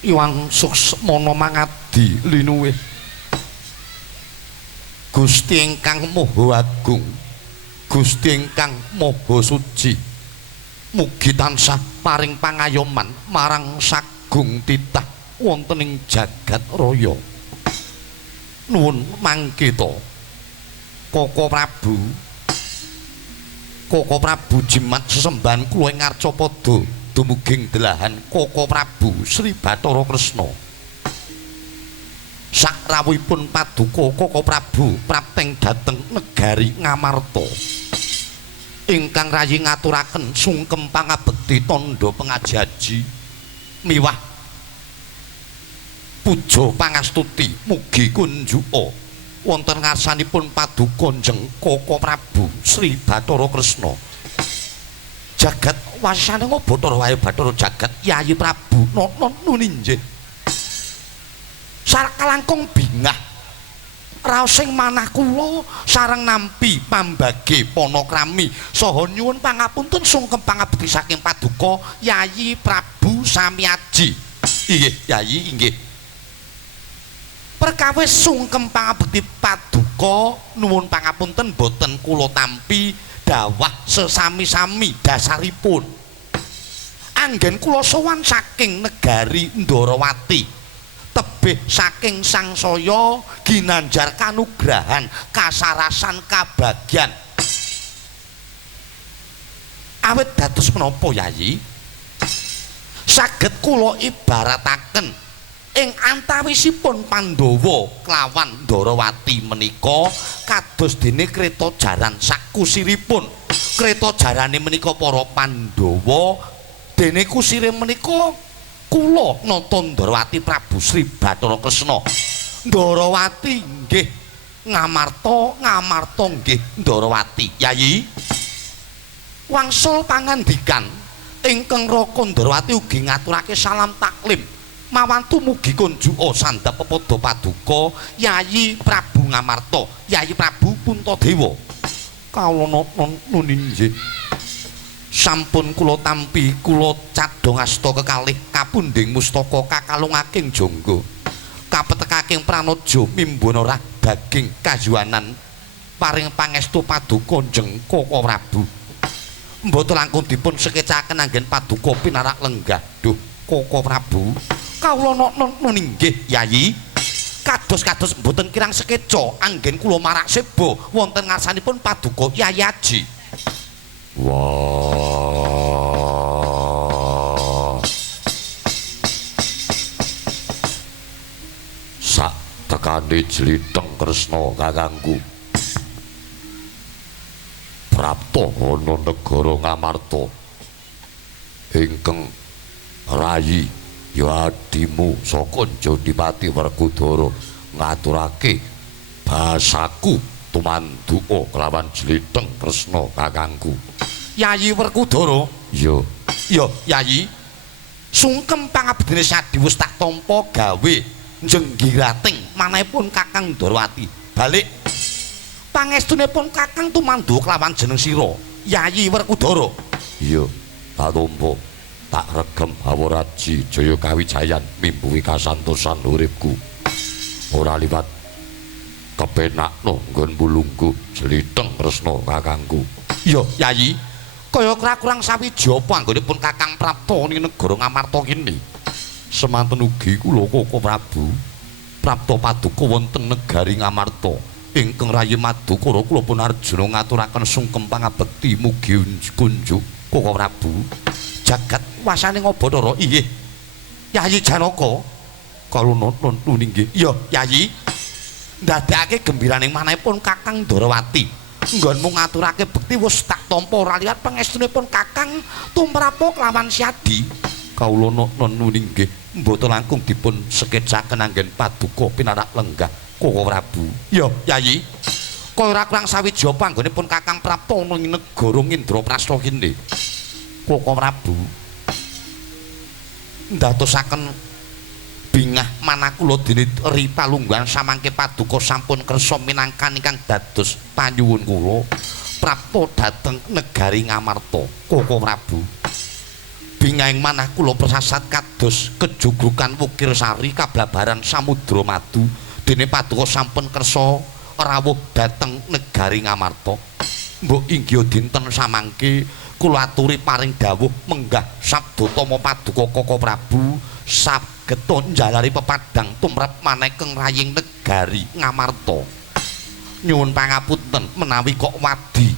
Iwang Suksmana mangadi linuwih Gusti ingkang Maha Agung Gusti ingkang Maha Suci mugi tansah paring pangayoman marang sagung titah wonten ing jagat raya nuwun mangkita Koko Prabu jimat sesembahan kula ing Arcapada dumuging delahan Koko Prabu Sri Bathara Kresna sakrawuhipun paduka Koko Prabu prapteng dhateng negari Ngamarta ingkang rayi ngaturaken sungkem pangabekti tandha pengajaji miwah puja pangastuti mugi kunjuka wonten ngarsanipun paduka Njeng Koko Prabu Sri Bathara Kresna jagat wasane Bathara wae Bathara jagat Yayi Prabu nuninjih sareng kalangkung bingah raos sing manah kula sareng nampi pambage panakrami saha nyuwun pangapunten sungkem pangabekti saking paduka Yayi Prabu Samyaji inggih Yayi inggih perkawis sungkem pangabekti paduka nuwun pangapunten boten kula tampi dawah sesami-sami dasaripun anggen kula sowan saking negari Ndarawati tebih saking sangsaya ginanjar kanugrahan kasarasan kabagyan awit dados menapa Yayi saged kula ibarataken ing antawisipun Pandhawa klawan Ndarawati menika kados dene kreta jaran sakusiripun kreta jarane menika para Pandhawa dene kusire menika kula nata Ndarawati Prabu Sri Bathara Kresna Ndarawati nggih Ngamarta nggih Ndarawati Yayi wangsul pangandikan ingkang Raka Ndarawati ugi ngaturake salam taklim mawantu mugi kunjuka sandhap pepada paduka Yayi Prabu Ngamarta Yayi Prabu Puntadewa kawula nuninjih sampun kula tampi kula cadhong asta kekalih kapundhing mustaka kakalungaking jangga kapetekaking pranaja mimbana rah daging kayuwanan paring pangestu paduka Njeng Koko Prabu mboten langkung dipun sekecaken anggen paduka pinarak lenggah duh Koko Prabu kawula nuninggih Yayi kados mboten kirang sekeca anggen kula marak seba wonten ngarsanipun paduka Yayi Aji wah sak tekane Jlitheng Kresna kakangku prapta ana negara Ngamarta ingkang rayi ya adimu saka Jodipati Werkudara ngaturake basaku tumanduka kelawan Jlitheng Kresna kakangku Yayi Werkudara iya Yayi sungkem pangabdine sadiwus tak tampa gawe jenggirating manahipun Kakang Ndarawati balik pangestunipun Kakang tumanduka kelawan jeneng sira Yayi Werkudara iya tak tampa tak regem hawaraji jaya kawijayan mimbuhi kasantosan uripku ora liwat kepenakno nggon mulungguh Jlitheng Kresna kakangku iya Yayi kaya kurang sawiji apa anggonipun Kakang Prapta ing negara Ngamarta kene semanten ugi kula Koko Prabu Prapta paduka wonten negari Ngamarta ingkang rayi madukara kula pun Arjuna ngaturaken sungkem pangabekti mugi kunjuk Koko Prabu jagat wasane Bathara inggih Yayi Janaka kawula nuninggih iya Yayi ndadekake gembiraning manahipun Kakang Ndarawati nggonmu ngaturake bekti wis tak tampa ora liwat pangestunipun Kakang tumrapo kelawan Syadi kawula nuninggih mboten langkung dipun sekecaken anggen paduka pinarak lenggah Koko Prabu iya Yayi kaya ora kurang sawiji apa anggonipun Kakang Prapta ing negara Indraprasta kene Koko Prabu ndadosaken bingah manakula dene ri palungguhan samangke paduka sampun kersa minangkan ingkang dados panyuwun kula prapta dhateng negari Ngamarta Koko Prabu bingahing manah kula prasasat kados kejugrukan Wukir Sari kablabaran Samudra Madu dene Paduka sampun kersa rawuh dhateng negari Ngamarta. Mbok inggih dinten samangke kula aturi paring dawuh menggah sabdatama Paduka Koko Prabu saged njalari pepadang tumrap maneh keng raying negari Ngamarta. Nyuwun pangapunten menawi kok wadi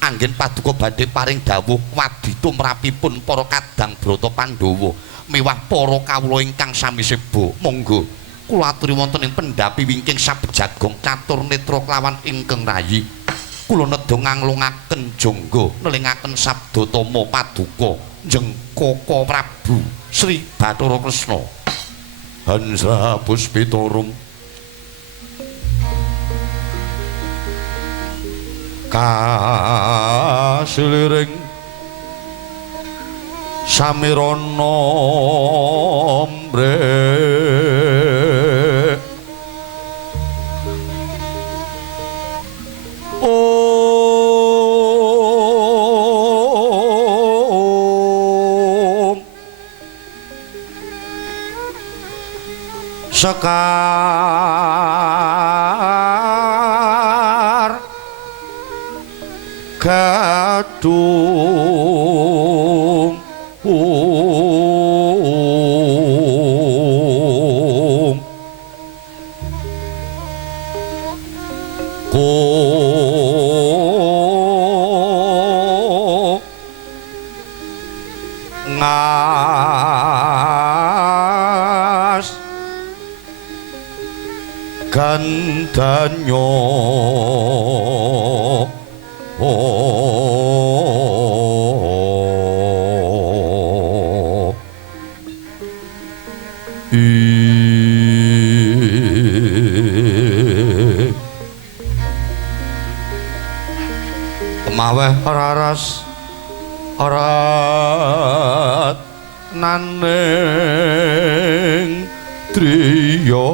anggen Paduka badhe paring dawuh wadi tumrapipun para kadang Brata Pandhawa miwah para kawula ingkang sami seba. Monggo kula aturi wonten ing pendhapi wingking sabejagong catur netra klawan ingkang rayi. Kula nedha nganglungaken jangga nelingaken sabdatama Paduka Njeng Koko Prabu Sri Bathara Kresna. Hansa Puspitorum kasiliring samirana mbrek sekar gadung ngas gandanyo kemaweh raras arat naning triya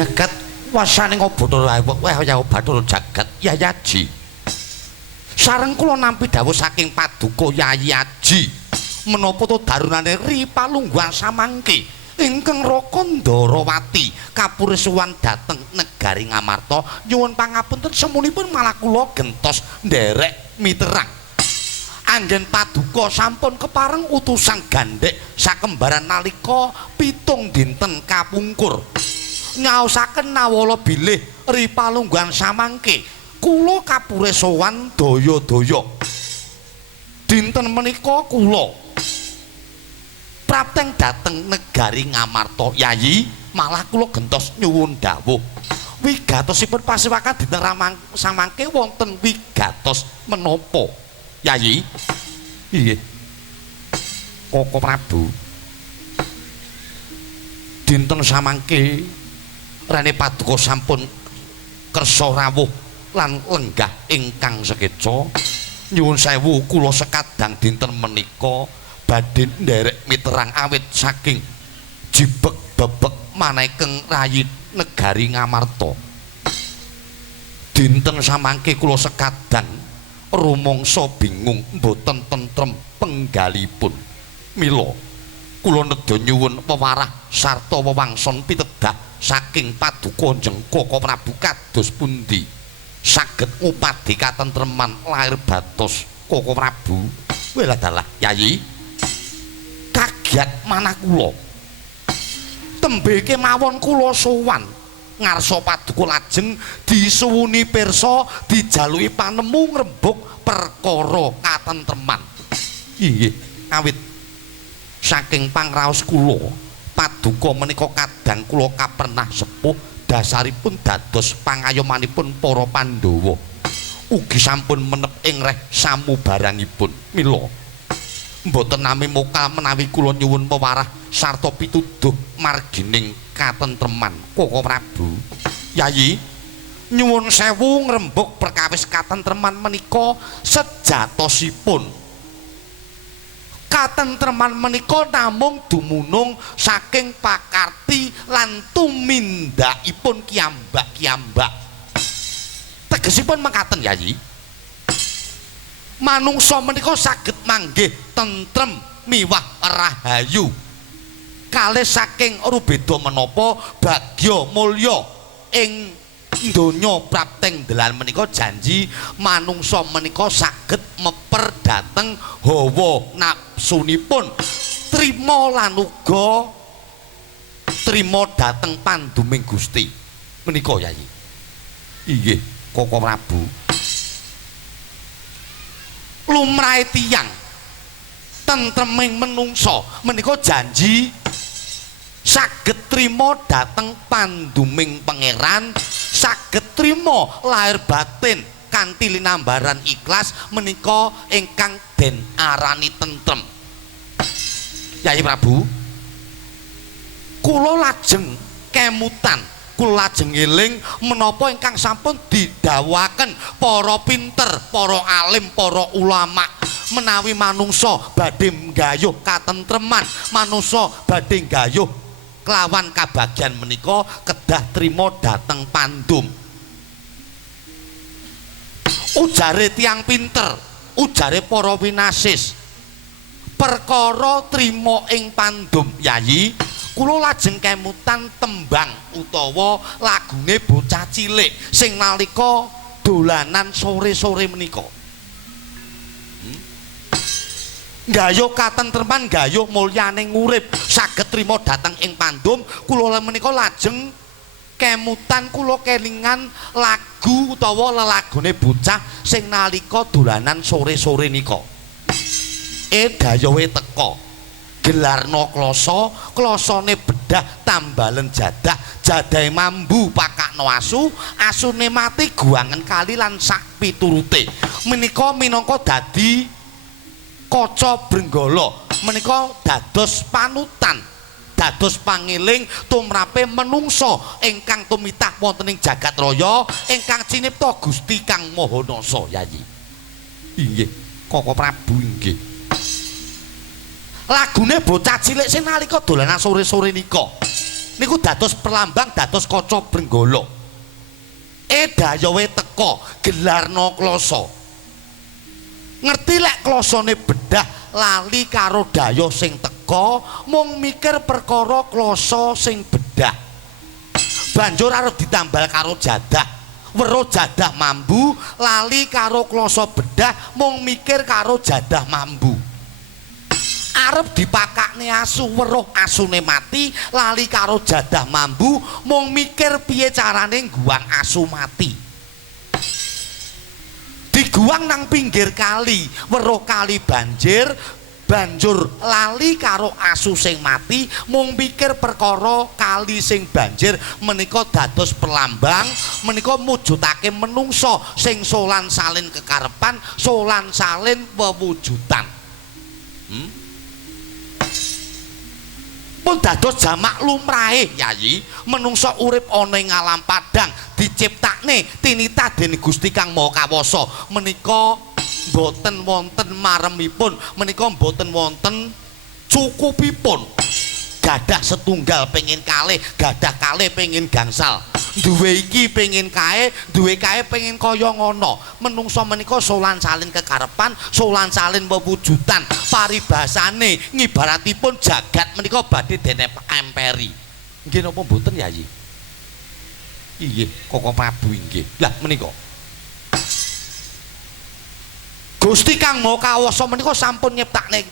jagat wasane ngobodo waya Bathara jagat Yayi Aji. Sareng kula nampi dawuh saking Paduka Yayi Aji menapa to darunane Ripalungguhan samangke ingkang Raka Ndarawati kapuresuwan dhateng negari Ngamarta nyuwun pangapunten semunipun malah kula gentos nderek miterang. Anggen Paduka sampun kepareng utusan gandhek sakembaran nalika 7 dinten kapungkur. Nyaosaken nawala bilih Ripalungguhan samangke kula kapuresowan daya-daya. Dinten menika kula prapteng dhateng negari Ngamarta Yayi malah kula gentos nyuwun dawuh wigatosipun pasiwakan dinten samangke wonten wigatos menapa Yayi? Inggih Koko Prabu dinten samangke rene Paduka sampun kersa rawuh lan lenggah ingkang sekeca nyuwun sewu kula sekadang dinten menika badhe nderek miterang awit saking jibek bebek manekeng rayi negari Ngamarta. Dinten samangke kula sekadang rumangsa bingung mboten tentrem penggalipun. Mila kula nedha nyuwun pewarah sarta wewangson pitedah saking Paduka Njeng Koko Prabu kados pundi saged ngupadi katentreman lair batos Koko Prabu. Welah dalah Yayi kagiat manah kula tembe kemawon kula sowan ngarsa Paduka lajeng disuwuni pirsa dijaluki panemu ngrembug perkara katentreman. Inggih awit saking pangraos kula paduka menika kadang kula kapernah sepuh dasaripun dados pangayomanipun para Pandhawa ugi sampun menep ing reh samubarangipun mila mboten nami mokal menawi kula nyuwun pewarah sarta pituduh margining katentreman Koko Prabu. Yayi nyuwun sewu ngrembug perkawis katentreman menika sejatosipun katentreman menika namung dumunung saking pakarti lan tumindakipun kiyambak-kiyambak. Tegesipun mekaten Yayi. Manungsa menika saged manggih tentrem miwah rahayu. Kalih saking rubeda menapa bagya mulya ing donya prapteng dalan menika janji manungsa menika saged meper dhateng hawa nafsunipun trima lan uga trima dhateng panduming Gusti menika Yayi. Inggih Koko Prabu. Lumrahe tiyang tentreming menungsa menika janji saged trima dhateng panduming pangeran, saged trima lahir batin kanthi linambaran ikhlas menika ingkang den arani tentrem. Yayi Prabu, kula lajeng kemutan, kula lajeng eling menapa ingkang sampun didhawuhaken para pinter, para alim, para ulama menawi manungsa badhe nggayuh katentreman, manungsa badhe nggayuh kelawan kabagyan menika kedah trima dhateng pandum. Ujare tiang pinter, ujare para winasis, perkara trima ing pandum Yayi, kula lajeng kemutan tembang utawa lagune bocah cilik sing nalika dolanan sore-sore menika. Gayuh katentreman, gayuh mulyaning urip saged trima dhateng ing pandum. Kula menika lajeng kemutan kula kelingan lagu utawa lelagune bocah sing nalika dolanan sore-sore nika. Dayowe teka gelarna klasa, klasane bedah tambalen jadah, jadahe mambu pakakno asu, asune mati guangen kali lan sak piturute. Menika minangka dadi kaca brenggala, menika dados panutan, dados pangiling tumrape menungsa ingkang tumitah wonten ing jagat raya ingkang cinipta Gusti Kang Mahanasa Yayi. Inggih, Koko Prabu inggih. Lagune bocah cilik sing nalika dolanan sore-sore nika niku dados perlambang, dados kaca brenggala. Dayowe teka gelarna klasa. Ngerti lek klasane bedah lali karo dayoh sing teka, mung mikir perkara klasa sing bedah. Banjur arep ditambal karo jadah, weruh jadah mambu, lali karo klasa bedah, mung mikir karo jadah mambu. Arep dipakakne asu, weruh asune mati, lali karo jadah mambu, mung mikir piye carane ngguwang asu mati. Diguang nang pinggir kali, weruh kali banjir, banjur lali karo asu sing mati, mung pikir perkara kali sing banjir menika dados perlambang, menika mujudake menungsa sing solan salin kekarepan, solan salin wewujudan. Pun dados jamak lumrahe Yayi, menungsa urip ana ing alam padang diciptakne tinitah dening Gusti Kang Maha Kawasa. Menika boten wonten maremipun, menika boten wonten cukupipun. Gadah setunggal pengin kalih, gadah kalih pengin gangsal. Duwe iki pengin kae, duwe kae pengin kaya ngono. Menungsa menika solan salin kekarepan, solan salin wewujudan. Paribasane ngibaratipun jagat menika badhe dene emperi. Nggih napa mboten Yayi? Inggih, Koko Prabu inggih. Lah menika Gusti Kang Maha Kawasa menika sampun nyiptakne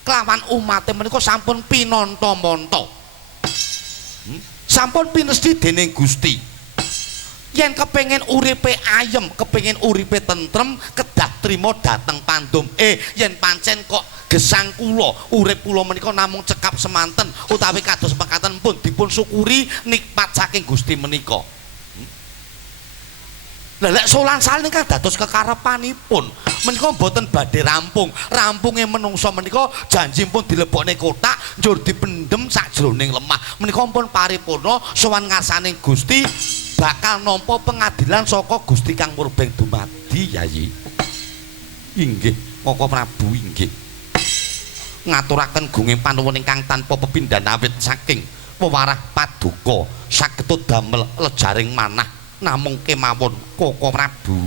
kelawan umate menika sampun pinanta-manta. Sampun pinesti dening Gusti. yen kepengin uripe ayem, kepengin uripe tentrem, kedah trima dhateng Pandum. Yen pancen kok gesang kula, urip kula menika namung cekap semanten utawi kados mekaten pun dipun syukuri nikmat saking Gusti menika. Lah lek solan salin kan dados kekarepanipun. Menika mboten badhe rampung. Rampunge menungsa menika janji pun dilebokne kotak, njur dipendhem sakjroning lemah. Menika pun paripurna sowan ngarsaning Gusti bakal nampa pengadilan saka Gusti Kang Murbeng dumadi, Yayi. Inggih, Koko Prabu inggih. Ngaturaken gunging panuwun ingkang tanpa pepindhan awit saking wewarah paduka saged damel lejaring manah. Namung kemawon Koko Prabu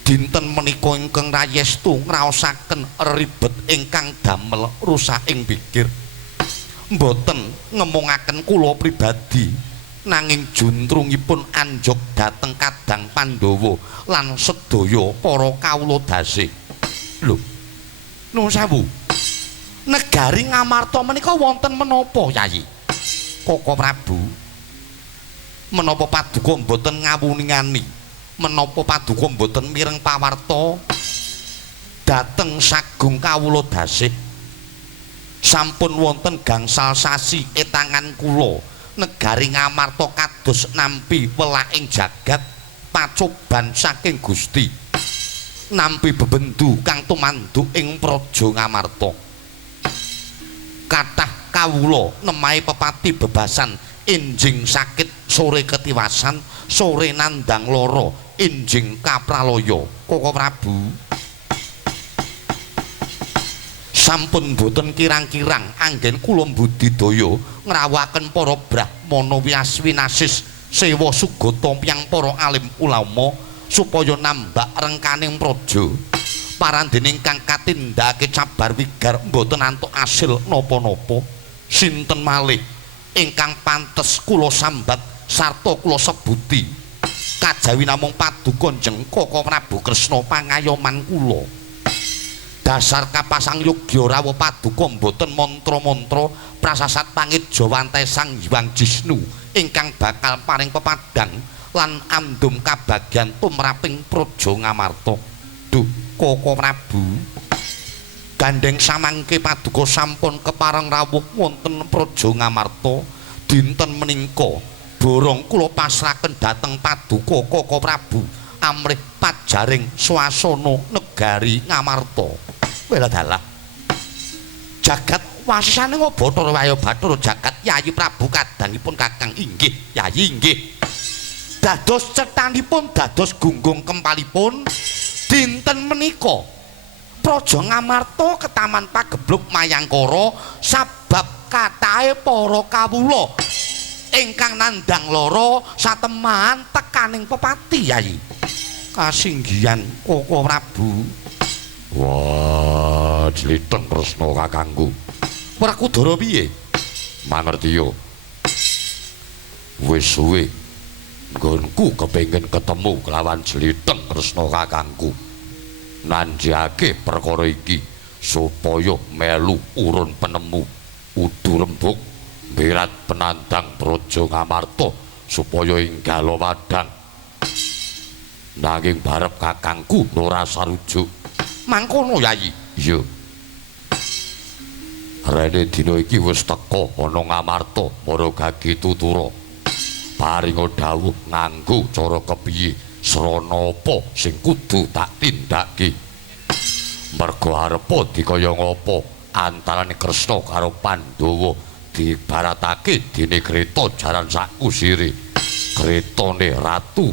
dinten menika ingkang rayestu ngraosaken ribet ingkang damel rusaking pikir mboten ngemungaken kula pribadi nanging juntrungipun anjog dhateng Kadang Pandhawa lan sedaya para kawula dasih. Lho nuwun sewu, negari Ngamarta menika wonten menapa, Yayi? Koko Prabu, menapa paduka mboten ngawuningani, menapa paduka mboten mireng pawarta dhateng sagung kawula dasih. Sampun wonten gangsal sasi etangan kula negari Ngamarta kados nampi welaing jagat pacoban saking Gusti, nampi bebendu kang tumanduk ing praja Ngamarta. Kathah kawula nemahi pepati bebasan injing sakit sore ketiwasan, sore nandang lara injing kapraloya. Koko Prabu sampun boten kirang-kirang anggen kula budidaya ngrawakaken para brahmana wiyas-winasis sewa sugata miyang para alim ulama supaya nambak rengkaning praja. Parandening kang katindakake cabar wigar mboten antuk asil napa-napa. Sinten malih ingkang pantes kula sambat sarta kula sebuti kajawi namung paduka Njeng Koko Prabu Kresna pangayoman kula. Dasar kapasang yogya rawuh paduka mboten mantra-mantra prasasat pangit jawante Sang Hyang Jisnu ingkang bakal paring pepadang lan andum kabagyan tumraping praja Ngamarta. Duh Koko Prabu, gandeng samangke paduka sampun kepareng rawuh wonten praja Ngamarta dinten menika borong kula pasrahaken dhateng paduka Koko Prabu amrih pajaring swasana negari Ngamarta. Weladalah jagat wasisane Bathara Waya Bathara jagat Yayi Prabu kadangipun Kakang inggih Yayi inggih. Dados cethanipun dados gunggung kempalipun dinten menika praja Ngamarta ketaman pagebluk Mayangkara sabab katahe para kawula ingkang nandang lara satemahan tekaning pepati, Yayi. Kasinggihan Koko Prabu. Wah, Jlitheng Kresna kakangku. Werkudara piye? Mangertiya. Wis suwe nggonku kepengin ketemu kelawan Jlitheng Kresna kakangku. Nanjake perkara iki supaya melu urun penemu udu rembug mbirat penandang praja Ngamarta supaya enggal wadang. Nanging barep kakangku ora sarujuk. Mangkono, Yayi. Iya. Rene dina iki wis teka ana Ngamarta Maragagi tutura. Paringa dawuh nganggo cara kepiye srana apa sing kudu tak tindake. Merga arepa dikaya ngapa antarané Kresna karo Pandhawa dibaratake dene kreta jaran sakusire. Kretane ratu,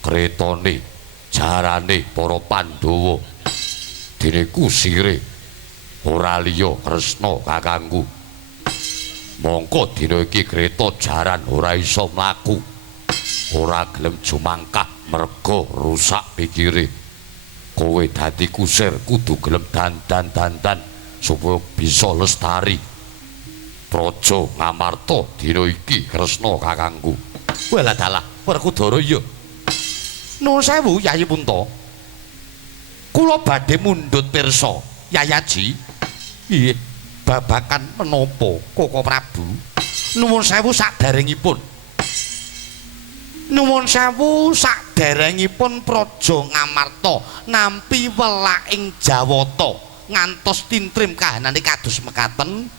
kretane jarane para Pandhawa. Dene kusire ora liya Kresna kakangku. Mongko dina iki kreta jaran ora iso mlaku. Ora gelem jumangkah merga rusak pikire. Kowe dadi kusir kudu gelem dandan-dandan supaya bisa lestari. Praja Ngamarta dina iki Kresna kakangku. Weladalah Werkudara ya. Nuwun sewu Yayi Punta. Kula badhe mundhut pirsa, Yayaji. Iye, babakan menapa Koko Prabu? Nuwun sewu saderengipun. Nuwun sewu saderengipun Praja Ngamarta nampi welak ing Jawata ngantos tintrim kahanane kados mekaten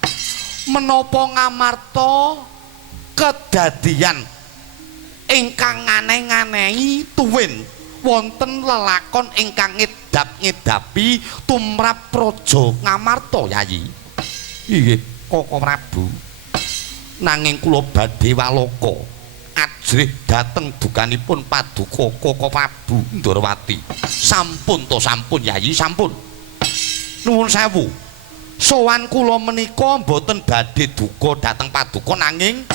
menapa Ngamarta kedadian ingkang nganeh-nganehi tuwin wonten lelakon ingkang ngedap-ngedapi tumrap Praja Ngamarta Yayi. Inggih Koko Prabu. Nanging kula badhe walaka ajrih dhateng dukanipun paduka Koko Prabu Ndrawati. Sampun to sampun Yayi sampun. Nuwun sewu. Sowan kula menika mboten badhe duka dhateng paduka nanging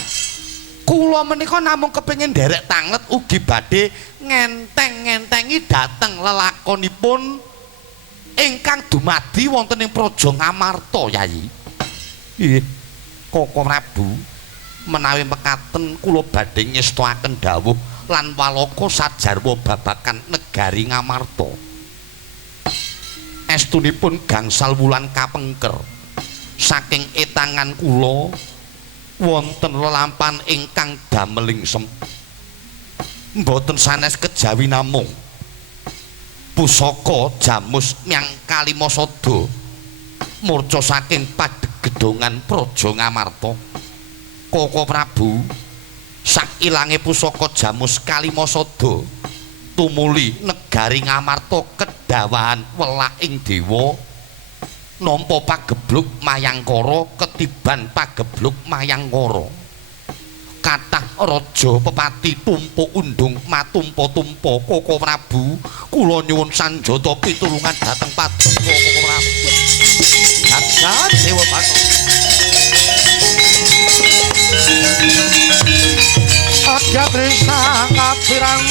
kula menika namung kepengin nderek tanget ugi badhe ngenteng-ngentengi dhateng lelakonipun ingkang dumadi wonten ing Praja Ngamarta Yayi. Nggih Koko Prabu. Menawi mekaten kula badhe ngestuaken dawuh lan walaka sajarwa babakan negari Ngamarta. Estunipun gangsal wulan kapengker saking etangan kula wonten lelampahan ingkang dameling mboten sanes kejawi namung pusaka Jamus Myang Kalimasada murca saking padegedongan Praja Ngamarta. Koko Prabu sak ilange pusaka Jamus Kalimasada tumuli negari Ngamarta kedawahan welak ing dewa nampa pagebluk Mayangkara ketiban pagebluk Mayangkara. Kathah raja pepati tumpuk undung matumpa-tumpa Koko Prabu kula nyuwun sanjata pitulungan dhateng paduka Koko Prabu. Jagat Dewa Batara. Adya Trisna kapirang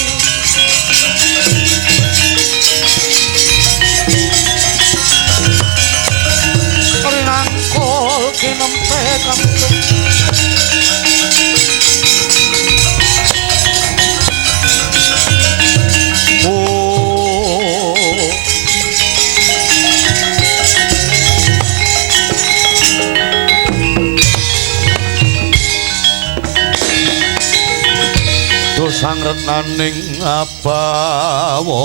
rinangkul kinempe kamtuk sang retnaning abawana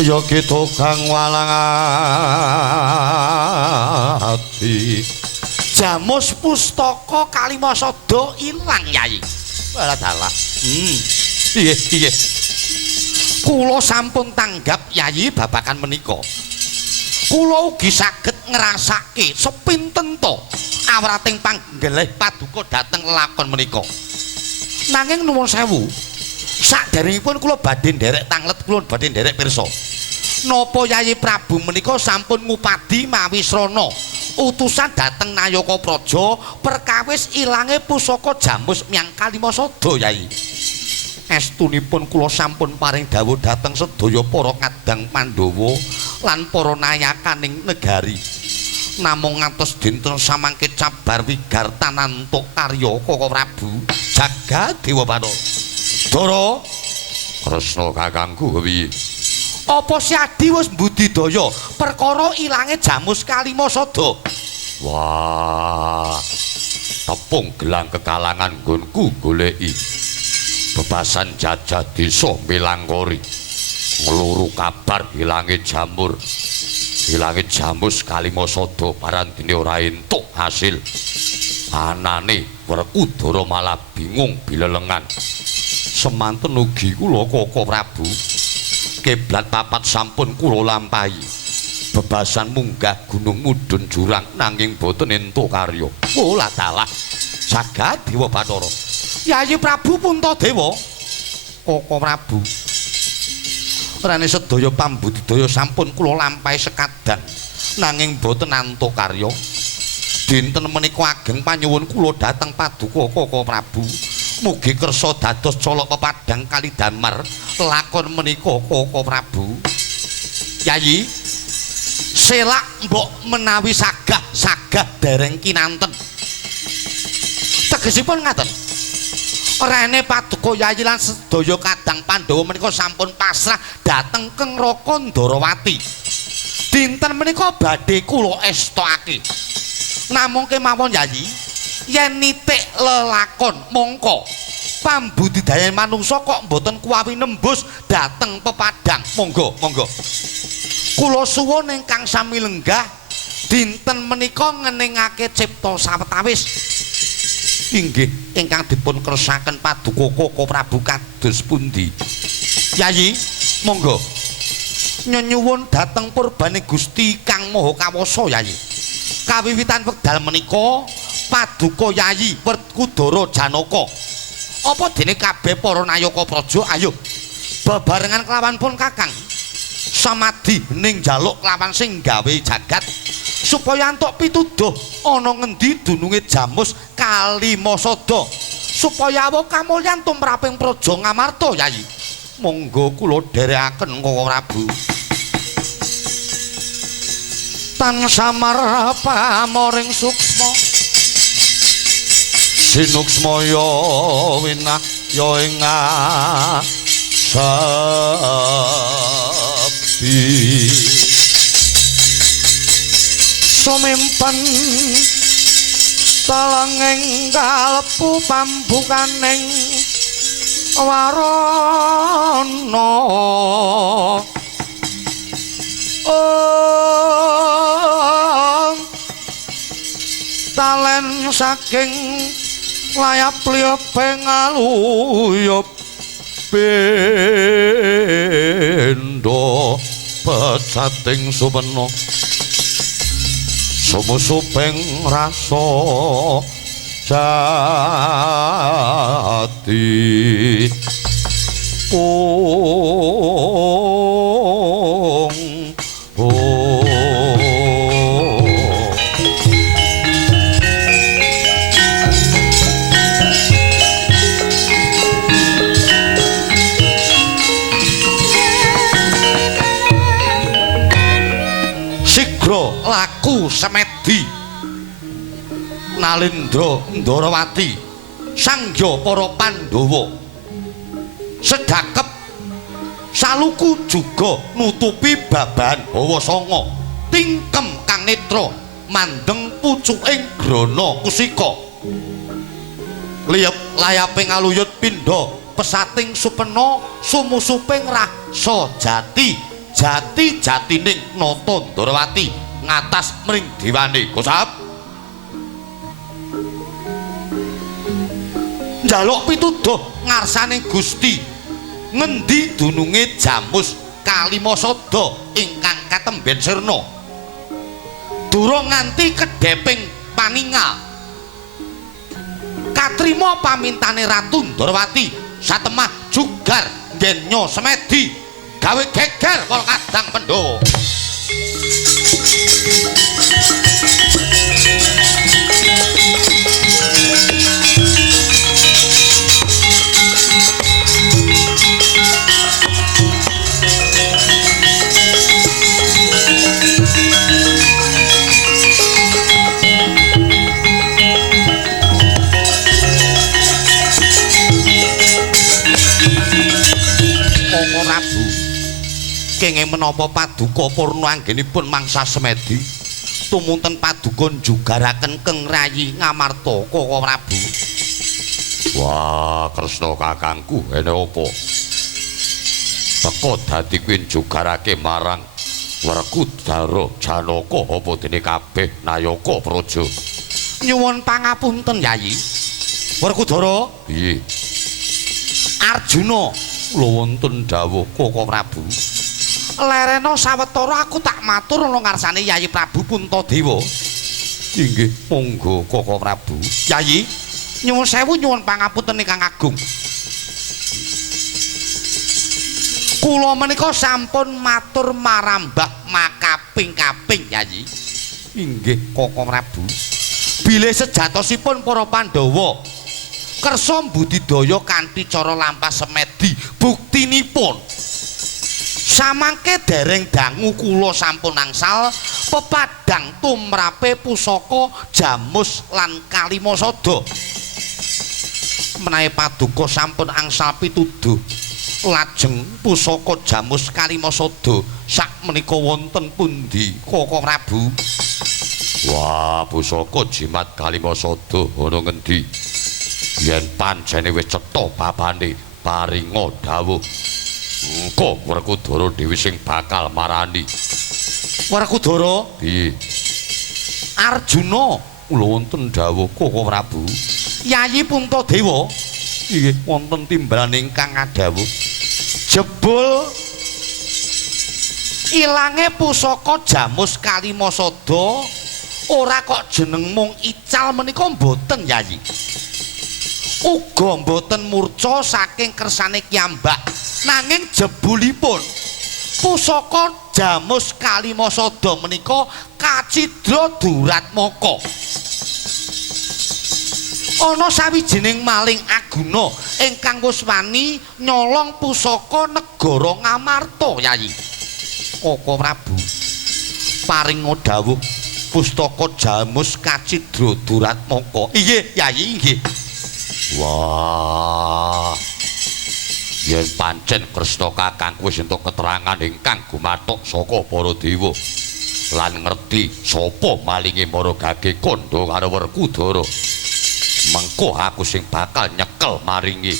ya kita kang walang ati Jamus pustaka Kalimasada ilang Yayi. Wala dalah. Piye kula sampun tanggap Yayi babakan menika. Kula ugi saged ngrasake sepinten to awrating panggelih paduka dhateng lakon menika. Nanging nuwun sewu, saderengipun kula badhe nderek tanglet kula badhe nderek pirsa. Napa Yayi Prabu menika sampun ngupadi mawi srana utusan dhateng Nayaka Praja perkawis ilange pusaka Jamus Myang Kalimasada Yayi. Estunipun kula sampun paring dawuh dhateng sedaya para kadang Pandhawa lan para nayakaning negari. Namung ngantos dinten samangke cabar wigartanantuk karya Koko Prabu Jagat Dewa Batara. Dara Kresna kakangku piye? Apa si Adi wis mbudidaya perkara ilange Jamus Kalimasada? Wah, tepung gelang kekalangan nggonku goleki. Bebasan jajah desa Melangkori. Ngluru kabar ilange jamur. Ilange Jamus Kalimasada parantine ora entuk hasil. Anane Werkudara malah bingung bilelengan. Semanten ugi kula Koko Prabu. Kiblat papat sampun kula lampahi. Bebasan munggah gunung mudhun jurang nanging boten entuk karya. Oh lah dalah. Jagat Dewa Batara. Yayi Prabu Puntadewa. Koko Prabu. Rene sedaya pambudidaya sampun kula lampahi sekadang nanging boten antuk karya. Dinten menika ageng panyuwun kula dhateng paduka Koko Prabu. Mugi kersa dados colok pepadang Kalidamar lakon menika Koko Prabu. Yayi, selak mbok menawi sagah dereng kinanten. Tegesipun ngaten. Rene paduka Yayi lan sedaya kadang Pandhawa menika sampun pasrah dhateng Keng Raka Ndarawati. Dinten menika badhe kula estokake. Namung kemawon Yayi, yen nitik lelakon mongko pambudidayan manungsa kok mboten kuwawi nembus dhateng pepadang. Monggo, monggo. Kula suwun ingkang sami lenggah dinten menika ngeningake cipta sawetawis. Inggih ingkang dipun kersaken Paduka Koko Prabu kados pundi? Yayi, monggo. Nyuwun dhateng purbane Gusti Kang Maha Kawasa Yayi. Kawiwitan wekdal menika Paduka Yayi Werkudara Janaka. Apa dene kabeh para nayaka praja ayo bebarengan kelawan pun Kakang samadhi ning njaluk kelawan sing gawe jagat supaya antuk pituduh ana ngendi dununge Jamus Kalimasada supaya awak kamulyan tumraping praja Ngamarta Yayi. Monggo kula dherekaken Koko Prabu. Tansah marpamoring suksma sinuksmaya winah ya ing sapi sumimpen talanging kalebu pambukaning warana talen saking layap liya pengaluyup pendo pecating sumena sumusuping rasa jati laku semedi Nalindra Ndarawati sangya para Pandhawa sedakep saluku juga nutupi babahan hawa sanga tingkem kang netra mandeng pucuking grana kusika liyep layaping aluyut pindha pesating supena sumusuping rasa jati jati-jatining Nata Ndarawati ngatas mring dewane Gosap njaluk pituduh ngarsane Gusti ngendi dununge Jamus Kalimasada ingkang katemben sirna durung nganti kedheping paningal katrima pamintane Ratu Ndarawati satemah jugar nggenya semedi gawe geger wal kadang Pandhawa. Kenging menapa paduka purna anggenipun mangsa semedi tumunten paduka njugaraken Keng Rayi Ngamarta Koko Prabu. Wah, Kresna kakangku, ene apa? Teka dadi kuwi njugarake marang Werkudara Janaka apa dene kabeh nayaka praja. Nyuwun pangapunten Yayi. Werkudara, piye? Arjuna kula wonten dawuh Koko Prabu. Lerena sawetara aku tak matur ana ngarsane Yayi Prabu Puntadewa. Inggih, monggo Koko Prabu. Yayi, nyuwun sewu nyuwun pangapunten ingkang agung. Kula menika sampun matur marambah makaping-kaping Yayi. Inggih, Koko Prabu. Bilih sejatosipun para Pandhawa kersa mbudidaya kanthi cara lampah semedi, buktinipun samangke dereng dangu kula sampun angsal pepadang tumrape pusaka Jamus lan Kalimasada. Menawi paduka sampun angsal pituduh lajeng pusaka Jamus Kalimasada sakmenika wonten pundi Koko Prabu? Wah, pusaka jimat Kalimasada ana ngendi? Yen pancene wis cetha babane paringa dawuh. Engko Werkudara dhewe sing bakal marani. Werkudara, Piye? Arjuna, Kula wonten dawuh Koko Prabu. Yayi Puntadewa, Nggih, wonten timbalan ingkang kadhawuh. Jebul ilange pusaka Jamus Kalimasada ora kok jeneng mung ical menika mboten Yayi. Uga mboten murca saking kersane kiyambak nanging jebulipun pusaka Jamus Kalimasada menika kacidra duratmaka. Ana sawijining maling aguna ingkang wis wani nyolong pusaka negara Ngamarta Yayi. Koko Prabu paringa dawuh pustaka Jamus kacidra duratmaka. Inggih Yayi inggih. Wah. Yen pancen Kresna kakangku wis entuk keterangan ingkang gumathuk saka para dewa lan ngerti sapa malinge Maragage kandha karo Werkudara. Mengko aku sing bakal nyekel maringi.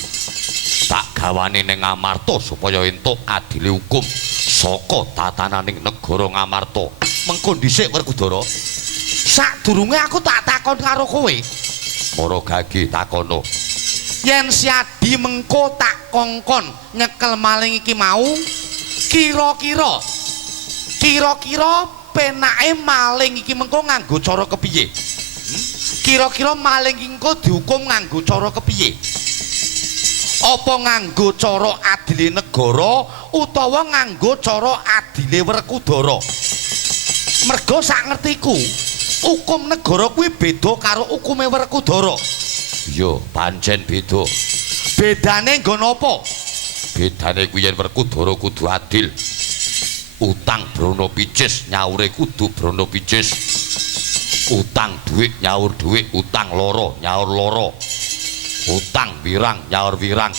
Tak gawane ning Ngamarta supaya entuk adile hukum saka tatananing negara Ngamarta. Mengko dhisik Werkudara. Sadurunge aku tak takon karo kowe. Maragage takono. Yen Siadi mengko tak kongkon nyekel maling iki mau, kira-kira penake maling iki mengko nganggo cara kepiye? Kira-kira maling iki engko dihukum nganggo cara kepiye? Apa nganggo cara adile negara utawa nganggo cara adile Werkudara? Merga sak ngertiku, hukum negara kuwi beda karo hukume Werkudara. Yo, pancen beda. Bedane nggon apa? Bedane kuwi yen Werkudara kudu adil. Utang brana picis nyaure kudu brana picis. Utang dhuwit nyaur dhuwit, utang lara nyaur lara. Utang wirang nyaur wirang.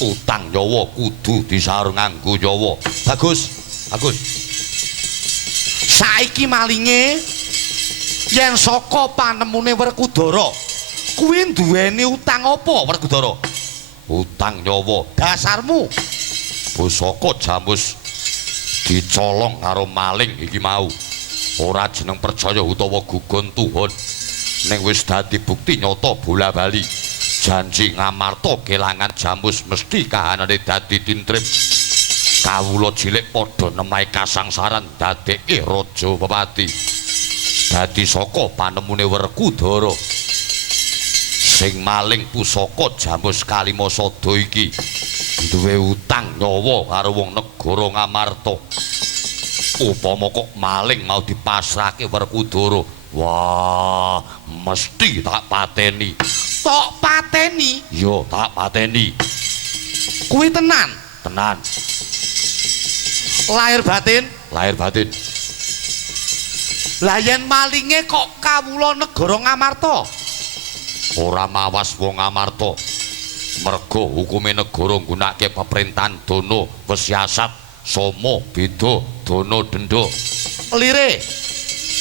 Utang nyawa kudu disaur nganggo nyawa. Bagus, bagus. Saiki malinge yen saka panemune Werkudara kuwi duweni utang apa Werkudara? Utang nyawa. Dasarmu Pusaka Jamus dicolong karo maling iki mau. Ora jeneng percaya utawa gugon Tuhan. Ning wis dadi bukti nyata bola-bali. Janji Ngamarta kelangan Jamus mesti kahanane dadi tintrip. Kawula cilik padha nemahe kasangsaran dadekke raja pepati. Dadi saka panemune Werkudara. Sing maling pusaka Jamus Kalimasada iki duwe utang nyawa karo wong negara Ngamarta. Upama kok maling mau dipasrahke Werkudara, wah mesti tak pateni. tok pateni. Yo tak pateni. Kuwi tenan. Tenan. Lahir batin. Lahir batin. Lah yen malinge kok kawula negara Ngamarta. Ora mawas wong Ngamarta. Merga hukume negara nggunakake pemerintahan dono wesiasat sama beda dono denda. Lire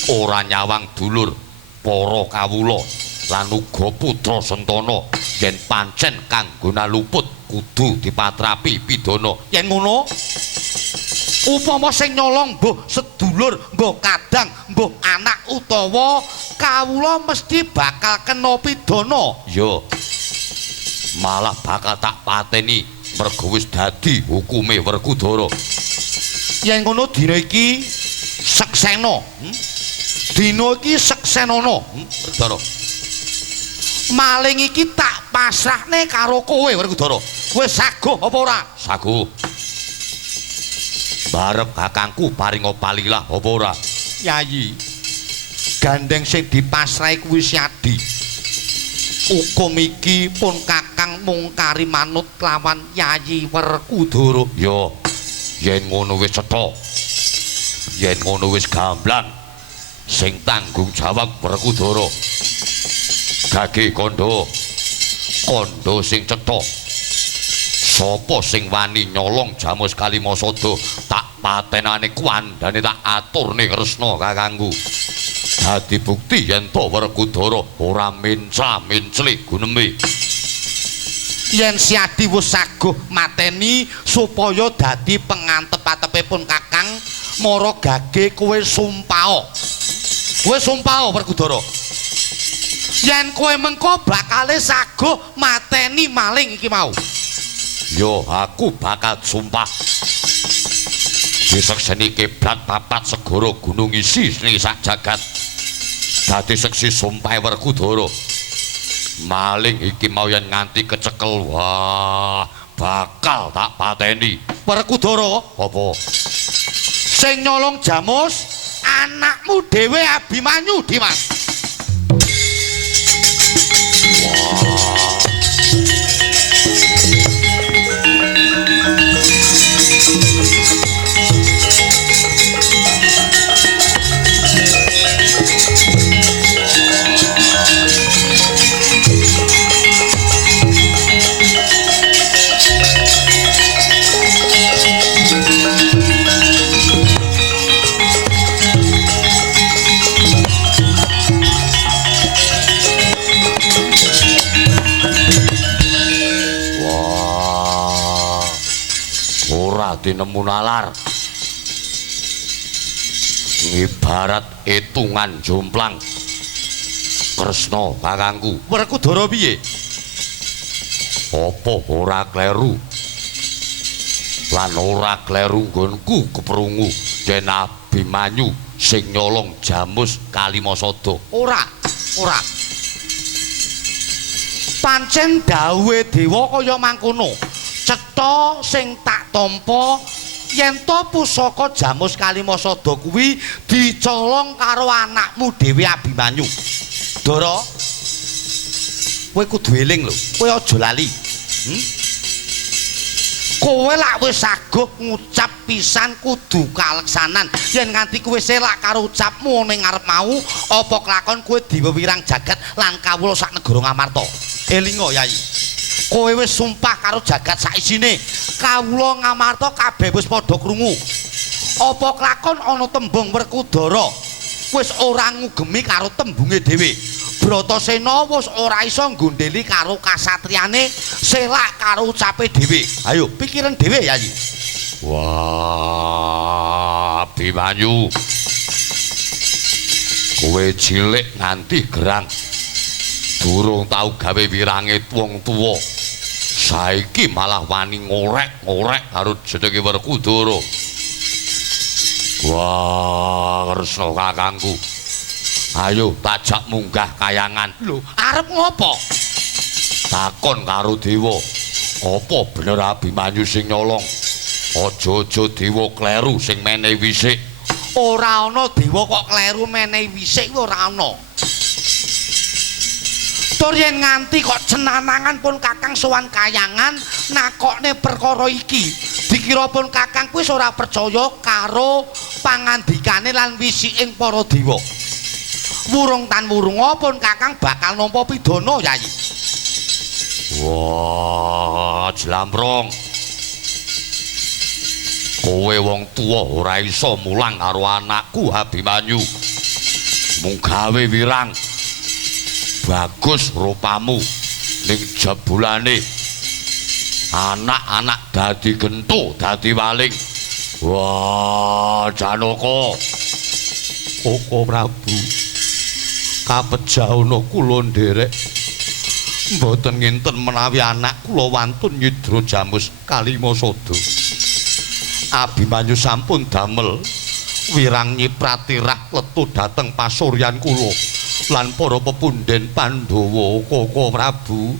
Ora nyawang dulur para kawula lan uga putra sentana yen pancen kanggona luput kudu dipatrapi pidana. yen ngono upama sing nyolong mbuh sedulur, mbuh kadang, mbuh anak utawa kawula mesti bakal kena pidana. Ya malah bakal tak pateni merga wis dadi hukume Werkudara. Yen ngono dina iki seksena. Dina iki seksenana. Werkudara. Maling iki tak pasrahne karo kowe Werkudara. Kowe saguh apa ora? Saguh. Barep kakangku paringa palilah apa ora? Yayi. Gandeng sing dipasrahi kuwi Siadi. Hukum iki pun kakang mung kari manut lawan Yayi Werkudara. Ya, yen ngono wis cetha. Yen ngono wis gamblang. Sing tanggung jawab Werkudara. Gage kandha. Kandha sing cetha. Sapa sing wani nyolong Jamus Kalimasada tak patenane kuwandane tak aturne Kresna kakangku. dadi bukti yen to Werkudara ora mencla-mencli guneme. Yen si Adi wis saguh mateni supaya dadi pengantep-antepipun Kakang mara gage kowe sumpah. Kowe sumpah Werkudara. Yen kowe mengko bakale saguh mateni maling iki mau. Yo aku bakal sumpah. Disekseni kiblat papat segara gunung isi ning sak jagat. Dadi seksi sumpah Werkudara. Maling iki mau yen nganti kecekel wah bakal tak pateni. Werkudara, Apa? sing nyolong Jamus anakmu dhewe Abimanyu, Dimas. Dinemu nalar ibarat hitungan jomplang Kresna kakangku. Werkudara piye? Apa ora kleru lan ora kleru nggonku keprungu yen Abimanyu sing nyolong Jamus Kalimasada. Ora. Pancen dawuhe dewa kaya mangkono. Cetha sing tak tampa yen to pusaka Jamus Kalimasada kuwi dicolong karo anakmu dhewe Abimanyu. Dara, kowe kudu eling lho, kowe aja lali. Kowe lak wis saguh ngucap pisan kudu kaleksanan. Yen nganti kowe selak karo ucapmu ning ngarep mau, apa kelakon kowe diwewirang jagat lan kawula sak negara Ngamarta. Elinga Yayi. Kowe wis sumpah karo jagat saisine, kawula Ngamarta kabeh wis padha krungu. Apa kelakon ana tembung Werkudara wis ora ngugemi karo tembunge dhewe. Bratasena wis ora iso nggondheli karo kasatriyane, selak karo ucape dhewe. Ayo pikiran dhewe Yayi. Wah, Abimanyu. Kowe cilik nganti gerang. Durung tau gawe wirange wong tuwa. Saiki malah wani ngorek-ngorek karo jenenge Werkudara. Wah, Kresna kakangku. Ayo tajak munggah kayangan. Lho, arep ngopo? Takon karo dewa. Apa bener Abimanyu sing nyolong? Aja-aja dewa kleru sing menehi wisik. Ora ana dewa kok kleru menehi wisik ora ana. Tur yen nganti kok cenanangan pun Kakang sowan kayangan nakokne perkara iki, dikira pun Kakang kuwi ora percaya karo pangandikane lan wisiking para dewa. Wurung tan wurunga pun Kakang bakal nampa pidana Yayi. Wah, jlambrong. Kowe wong tuwa ora iso mulang karo anakku Abimanyu. Mung gawe wirang. Bagus rupamu ning jebulane. Anak-anak dadi gento, dadi waling. Wah, Janaka. Koko Prabu. Kapejahana kula nderek. Mboten nginten menawi anak kula wantun nyidra Jamus Kalimasada. Abimanyu sampun damel wirang nyipratirah letu dhateng pasuryan kula lan para pepunden Pandhawa Koko Prabu.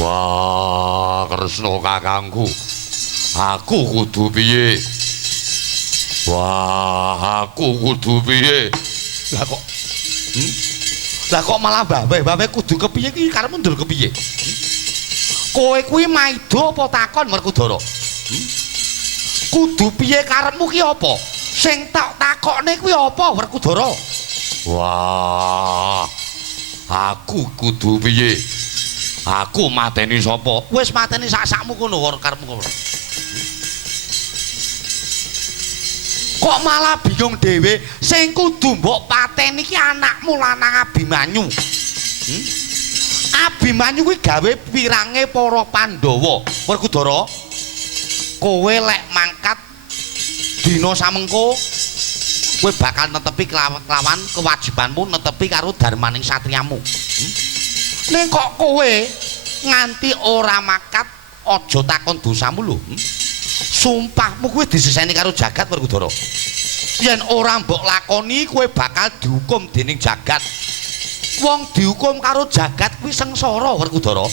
Wah, Kresna kakangku. Aku kudu piye? Wah, aku kudu piye? Lah kok Lah kok malah bae kudu kepiye iki karepmu ndul kepiye? Kowe kuwi maido apa takon Werkudara? Kudu piye karepmu ki apa? Sing tak takokne kuwi apa Werkudara? Wah, aku kudu piye? Aku mateni sapa? Wis mateni sak-sakmu kono karepmu kono. Kok malah bingung dhewe sing kudu mbok pateni iki anakmu lanang Abimanyu. Abimanyu kuwi gawe pirange para Pandhawa. Werkudara, kowe lek mangkat dina samengko kowe bakal netepi kelawan kewajibanmu netepi karo darmaning satriyamu. Ning kok kowe nganti ora makat aja takon dosamu lho. Sumpahmu kuwi diseseni karo jagat Werkudara. Yen ora mbok lakoni kowe bakal dihukum dening jagat. Wong dihukum karo jagat kuwi sengsara Werkudara.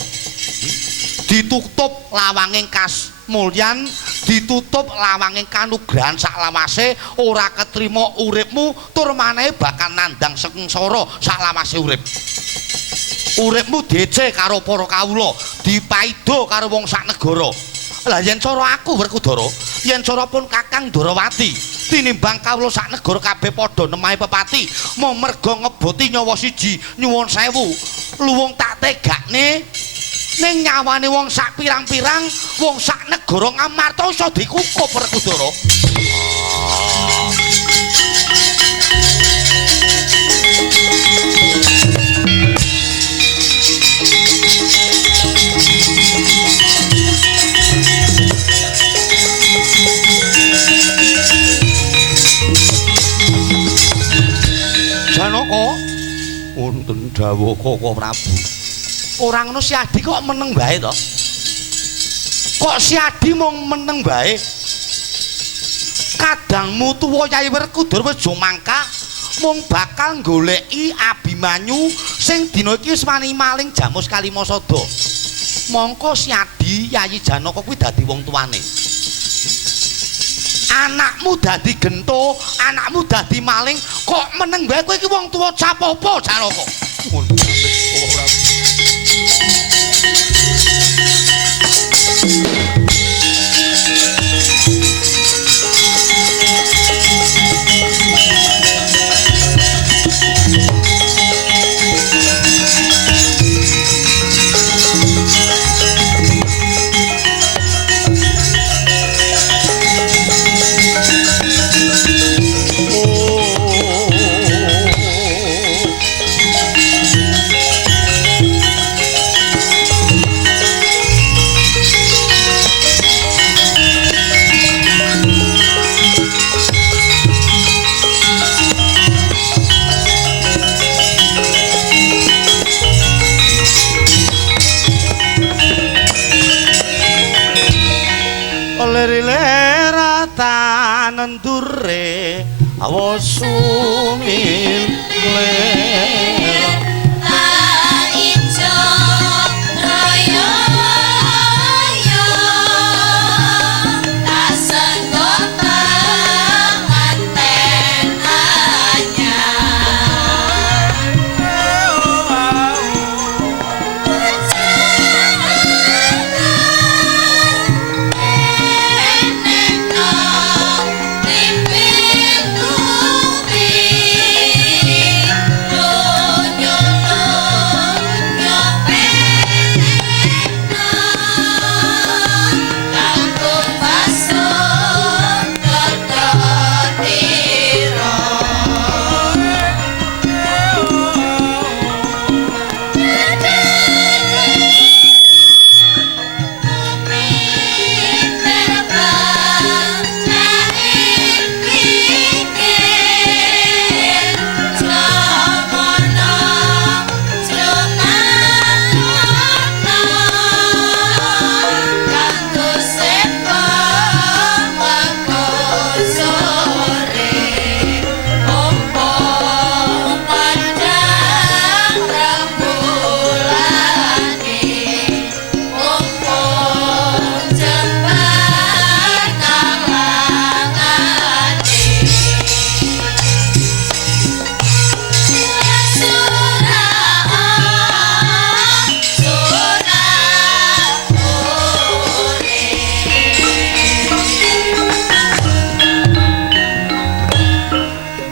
Ditutup lawanging kasmulyan, ditutup lawanging kanugrahan saklawase, ora ketrima uripmu tur maneh bakal nandang sengsara saklawase urip. Uripmu diece karo para kawula, dipaido karo wong sak negara. Lah yen cara aku Werkudara, yen cara pun Kakang Darawati, tinimbang kawula sak negara kabeh padha nemahe pepati, mung merga ngeboti nyawa siji nyuwun sewu. Luwung tak tegakne ning nyawane wong sak pirang-pirang, wong sak negara Ngamarta iso dikukup Werkudara. Janaka wonten dawuh Koko Prabu. Ora ngono si Adi kok meneng bae to? Kok si Adi mung meneng bae? Kadangmu tuwa Yai Werkudara wis aja mangka mung bakal goleki Abimanyu sing dina iki wis wani maling Jamus Kalimasada. Mongko si Adi Yayi Janaka kuwi dadi wong tuane. Anakmu dadi gento, anakmu dadi maling, kok meneng bae kowe iki wong tuwa capopo Janaka. Nendure awasumil lera ijo raya ya tasenggota manten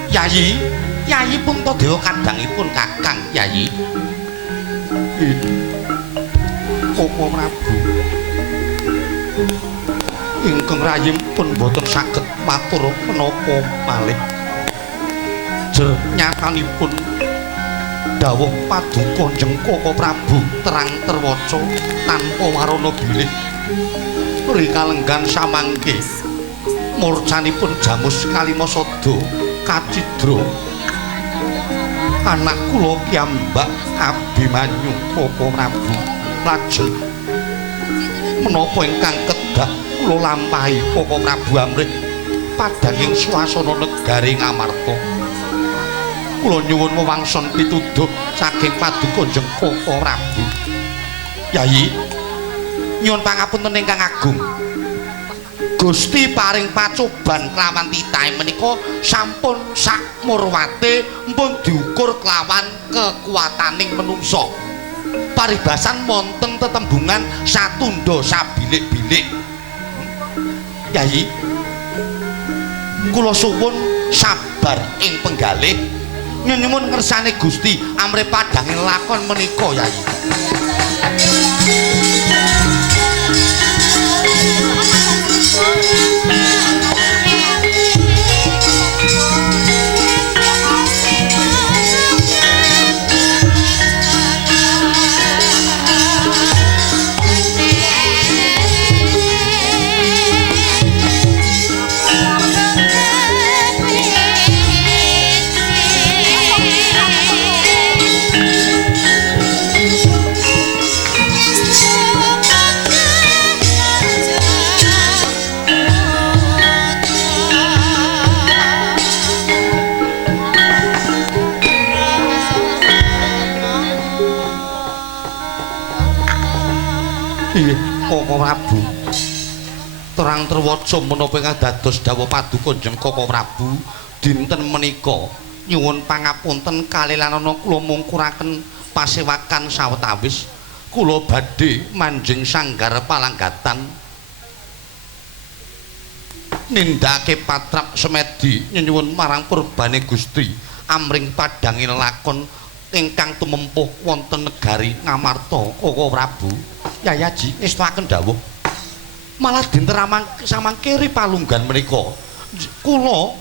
Yayi, Yayi Puntadewa kadangipun Kakang Yayi. Koko Prabu. ingkang rayim pun boten saged matur menapa malih. Jer nyatanipun dawuh paduka Jengkaka Prabu terang terwaca tanpa warana bilih. Rikalenggan samangke murcanipun Jamus Kalimasada kacidra anak kula piyambak Abimanyu Kaka Prabu. Lajeng menapa ingkang kedah kula lampahi Kaka Prabu Amrih padhanging swasana negari Ngamarta. Kula nyuwun wewangson pituduh saking paduka Jengkaka Prabu. Yayi, nyuwun pangapunten ingkang agung. Gusti paring pacoban kelawan titahe menika sampun sak murwate mpun diukur kelawan kekuataning menungsa. Paribasan wonten tetembungan satunda sabilik-bilik. Yayi, kula suwun sabar ing penggalih nyuwun ngersane Gusti amrih padhanging lakon menika Yayi. Kaka Prabu terang terwaca menapa ingkang dados dawuh paduka Jengkaka Prabu dinten menika nyuwun pangapunten kalilanana kula mungkuraken pasewakan sawetawis kula badhe manjing sanggar palanggatan nindakake patrap semedi nyuwun marang purbane Gusti amring padhanging lakon ingkang tumempuh wonten negari Ngamarta. Kaka Prabu Yayaji ngestakaken dawuh malah dinten samangke ripalunggan menika kula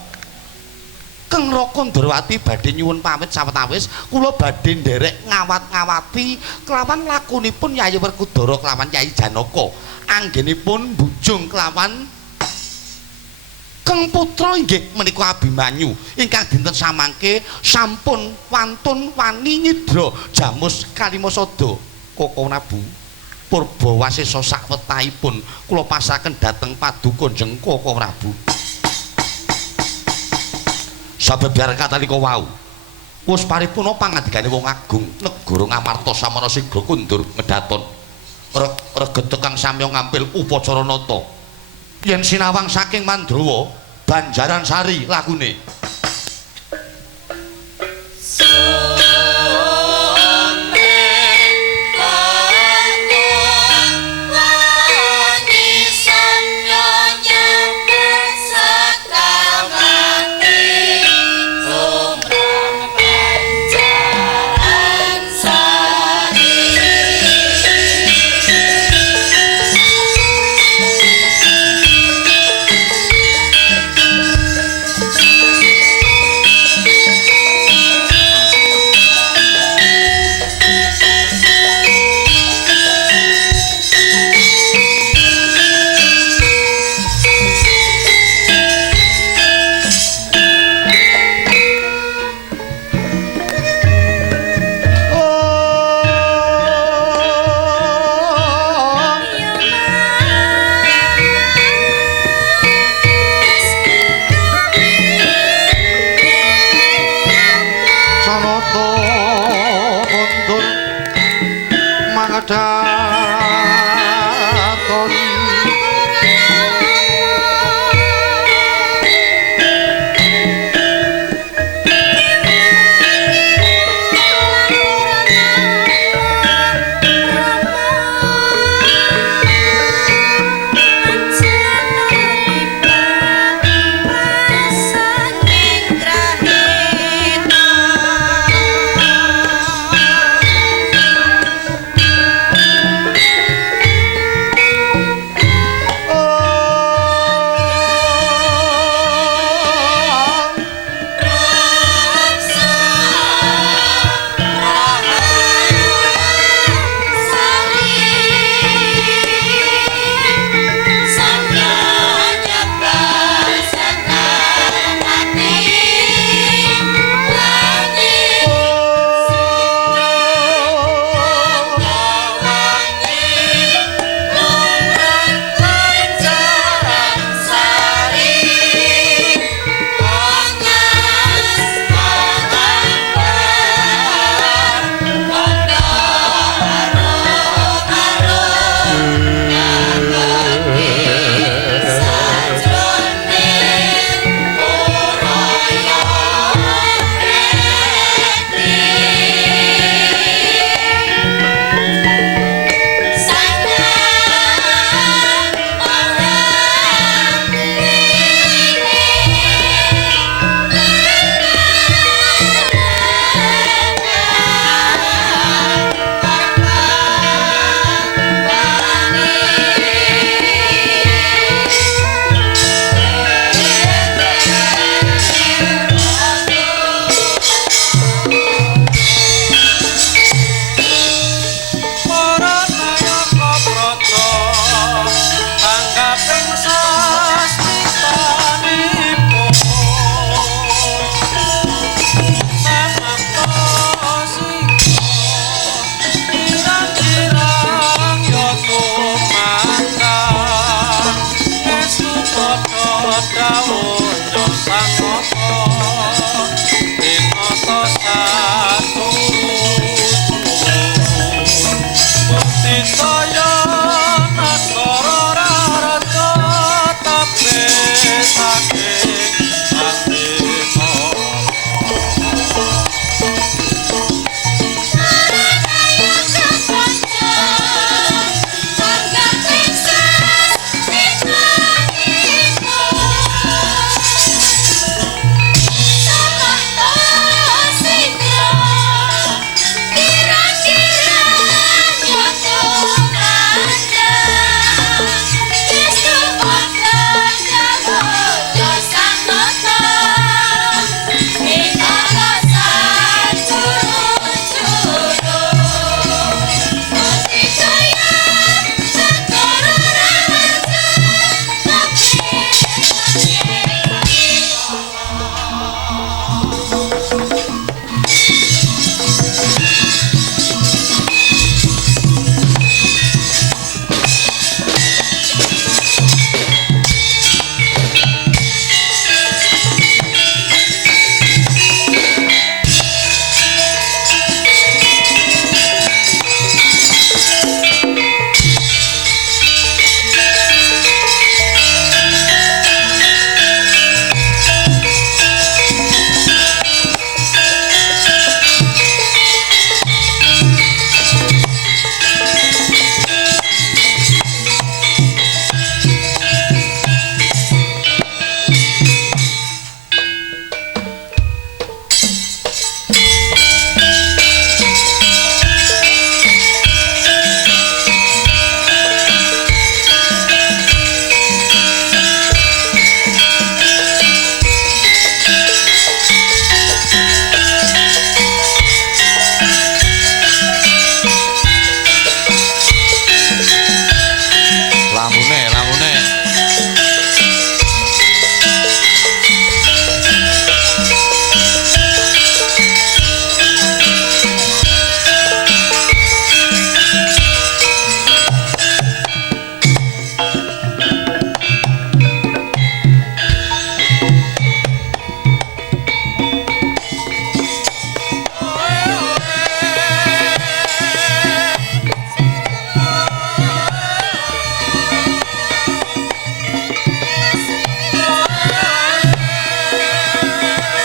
Keng Raka Ndrawati badhe nyuwun pamit sawetawis kula badhe nderek ngawat-ngawati kelawan lakunipun Yayi Werkudara kelawan Yayi Janaka anggenipun bujung kelawan Keng putra inggih menika Abimanyu ingkang dinten samangke sampun wantun wani nyidra Jamus Kalimasada. Kaka Prabu purba wasesa sakwetahipun kula pasaken dhateng paduka Jengkaka Prabu. Sabebar katalika wau wis paripurna pangandikane wong agung negara Ngamarta Samana Sigra kundur ngedhaton regete kang samya ngampil upacara nata yen sinawang saking Mandrawa Banjaran Sari lagune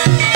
Thank